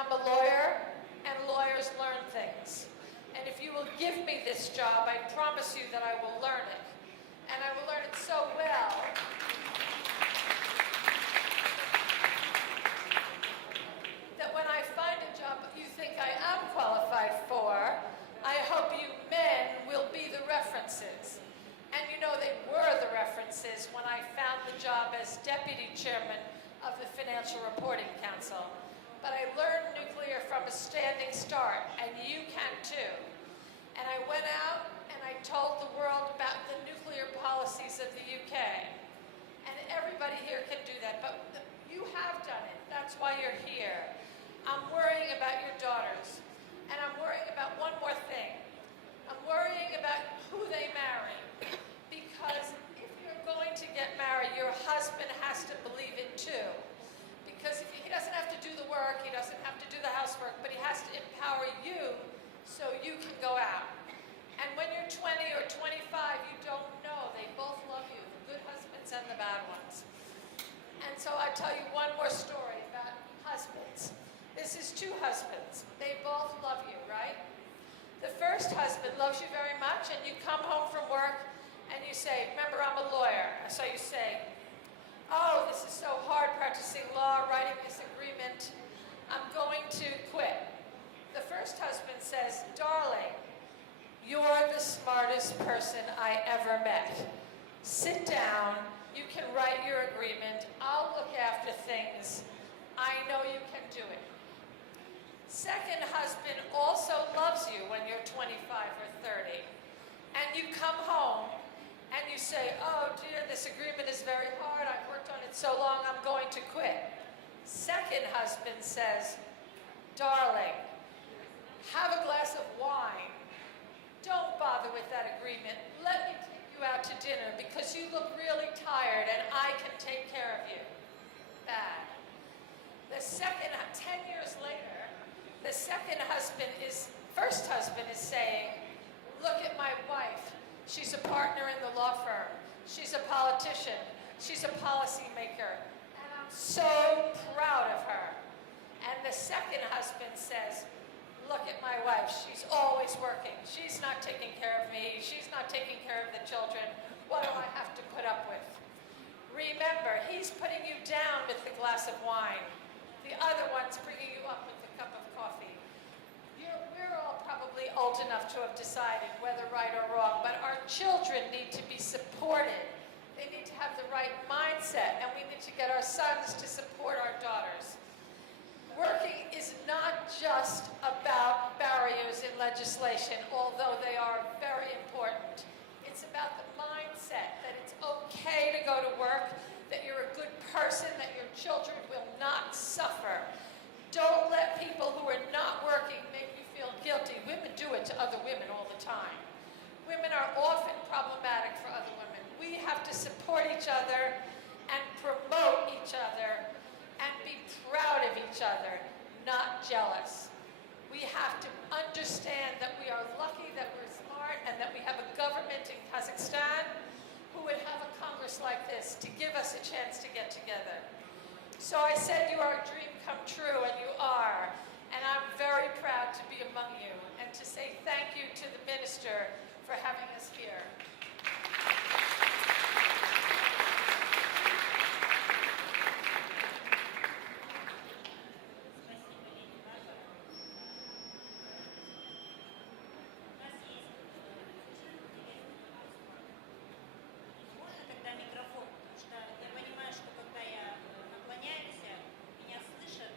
I'm a lawyer, and lawyers learn things. And if you will give me this job, I promise you that I will learn it. And I will learn it so well that when I find a job that you think I am qualified for, I hope you men will be the references. And you know they were the references when I found the job as deputy chairman of the Financial Reporting Council. But I learned nuclear from a standing start, and you can too. And I went out and I told the world about the nuclear policies of the UK. And everybody here can do that, but you have done it. That's why you're here. I'm worrying about your daughters. And I'm worrying about one more thing. I'm worrying about who they marry. Because if you're going to get married, your husband has to believe it too. Because he doesn't have to do the work, he doesn't have to do the housework, but he has to empower you so you can go out. And when you're 20 or 25, you don't know. They both love you, the good husbands and the bad ones. And so I tell you one more story about husbands. This is two husbands. They both love you, right? The first husband loves you very much, and you come home from work and you say, remember, I'm a lawyer. So you say, oh, this is so hard practicing law, writing this agreement. I'm going to quit. The first husband says, darling, you're the smartest person I ever met. Sit down. You can write your agreement. I'll look after things. I know you can do it. Second husband also loves you when you're 25 or 30. And you come home and you say, oh dear, this agreement is very hard. I've worked on it so long, I'm going to quit. Second husband says, darling, have a glass of wine. Don't bother with that agreement. Let me take you out to dinner because you look really tired and I can take care of you. Bad. The second, 10 years later, the first husband is saying, look at my wife. She's a partner in the law firm. She's a politician. She's a policymaker. And I'm so proud of her. And the second husband says, look at my wife. She's always working. She's not taking care of me. She's not taking care of the children. What do I have to put up with? Remember, he's putting you down with the glass of wine. The other one's bringing you up with a cup of coffee. We're all probably old enough to have decided whether right or wrong, but our children need to be supported. They need to have the right mindset, and we need to get our sons to support our daughters. Working is not just about barriers in legislation, although they are very important. It's about the mindset that it's okay to go to work, that you're a good person, that your children will not suffer. Don't let people who are not working make you feel guilty. Women do it to other women all the time. Women are often problematic for other women. We have to support each other and promote each other and be proud of each other, not jealous. We have to understand that we are lucky, that we're smart, and that we have a government in Kazakhstan who would have a Congress like this to give us a chance to get together. So I said you are a dream come true, and you are. And I'm very proud to be among you and to say thank you to the minister for having us here. Микрофон, потому что я понимаю, что когда я наклоняюсь, меня слышат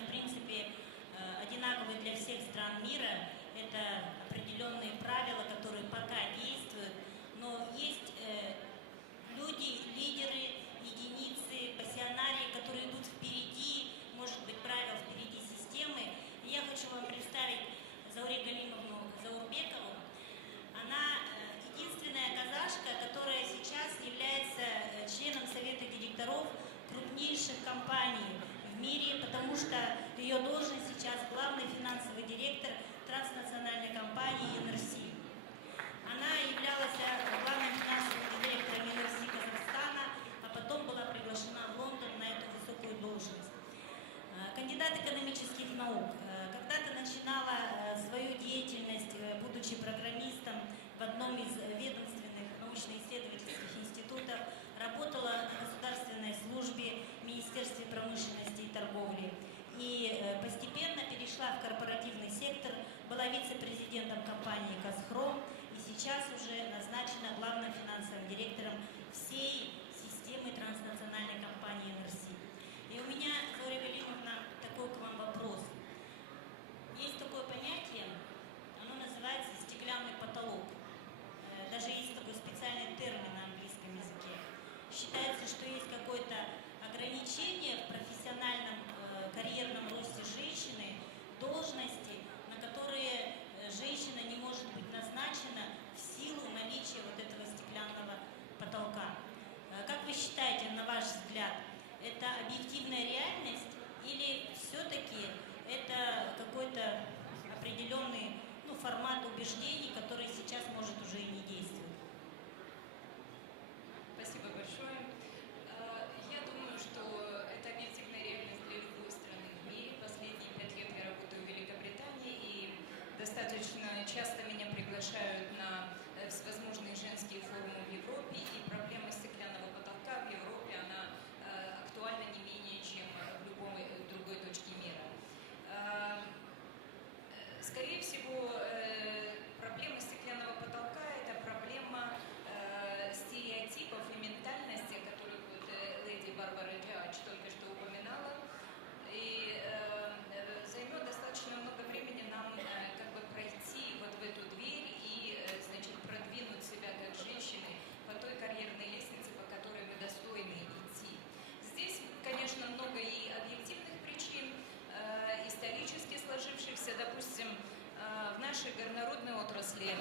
в принципе, одинаковые для всех стран мира. Это определенные правила, которые пока действуют, но есть люди, лидеры, единицы, пассионарии, которые идут впереди, может быть, правил, впереди системы. И я хочу вам представить Зауру Галимовну Заурбекову. Она единственная казашка, которая сейчас является членом совета директоров крупнейших компаний в мире, потому что ее должность сейчас главный финансовый директор транснациональной компании НРСИ. Она являлась главным финансовым директором НРСИ Казахстана, а потом была приглашена в Лондон на эту высокую должность. Кандидат экономических наук. Когда-то начинала свою деятельность, будучи программистом в одном из ведомственных научно-исследовательских институтов, работала в государственной службе в Министерстве промышленности и торговли. И постепенно перешла в корпоративный сектор, была вице-президентом компании «Казхром» и сейчас уже назначена главным финансовым директором всей системы транснациональной компании НРСИ. И у меня, Заура Галимовна, такой к вам вопрос. Есть такое понятие, оно называется стеклянный потолок. Даже есть такой специальный термин на английском языке. Считается, что есть какое-то ограничение в профессиональном карьерном росте женщины, должности, на которые женщина не может быть назначена в силу наличия вот этого стеклянного потолка. Как вы считаете, на ваш взгляд, это объективная реальность или все-таки это какой-то определенный формат убеждений, который сейчас может уже и не действовать? Спасибо большое. Я думаю, что это объективная реальность для любой страны в мире. Последние 5 лет я работаю в Великобритании, и достаточно часто меня приглашают на всевозможные женские форумы в Европе, и проблема стеклянного потолка в Европе, она актуальна не менее, чем в любой другой точке мира. Скорее всего, проблема стеклянного потолка – это проблема стереотипов и ментальности, о которых вот леди Барбара Джадж только что упоминала. И займет достаточно много времени нам как бы пройти вот в эту дверь и, значит, продвинуть себя как женщины по той карьерной лестнице, по которой мы достойны идти. Здесь, конечно, много и объективных причин, исторически сложившихся. Допустим, в нашей горнорудной отрасли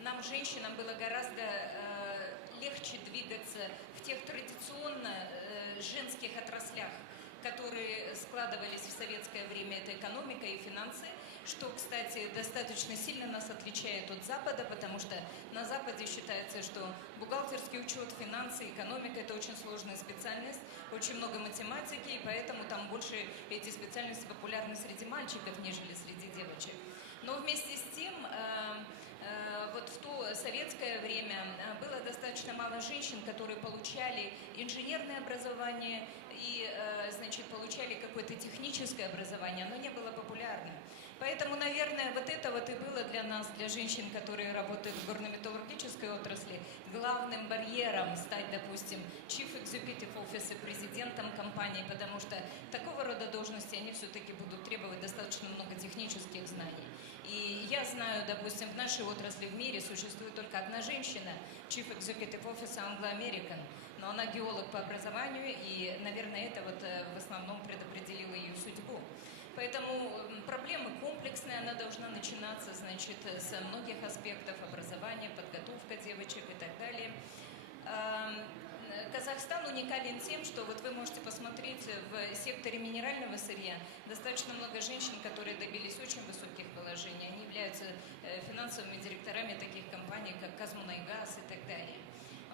нам, женщинам, было гораздо легче двигаться в тех традиционно женских отраслях, которые складывались в советское время, это экономика и финансы, что, кстати, достаточно сильно нас отличает от Запада, потому что на Западе считается, что бухгалтерский учет, финансы, экономика – это очень сложная специальность, очень много математики, и поэтому там больше эти специальности популярны среди мальчиков, нежели среди девочек. Но вместе с тем, вот в то советское время было достаточно мало женщин, которые получали инженерное образование и, значит, получали какое-то техническое образование, оно не было популярным. Поэтому, наверное, вот это вот и было для нас, для женщин, которые работают в горно-металлургической отрасли, главным барьером стать, допустим, Chief Executive Officer, президентом компании, потому что такого рода должности, они все-таки будут требовать достаточно много технических знаний. И я знаю, допустим, в нашей отрасли в мире существует только одна женщина, Chief Executive Officer Anglo-American, но она геолог по образованию, и, наверное, это вот в основном предопределило ее судьбу. Поэтому проблема комплексная, она должна начинаться, значит, с многих аспектов образования, подготовка девочек и так далее. Казахстан уникален тем, что вот вы можете посмотреть в секторе минерального сырья достаточно много женщин, которые добились очень высоких положений. Они являются финансовыми директорами таких компаний, как Казмунайгаз и так далее.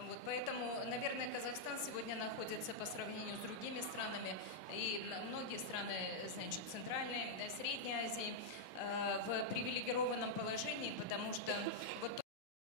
Вот, поэтому, наверное, Казахстан сегодня находится по сравнению с другими странами, и многие страны, значит, Центральной, Средней Азии, в привилегированном положении, потому что вот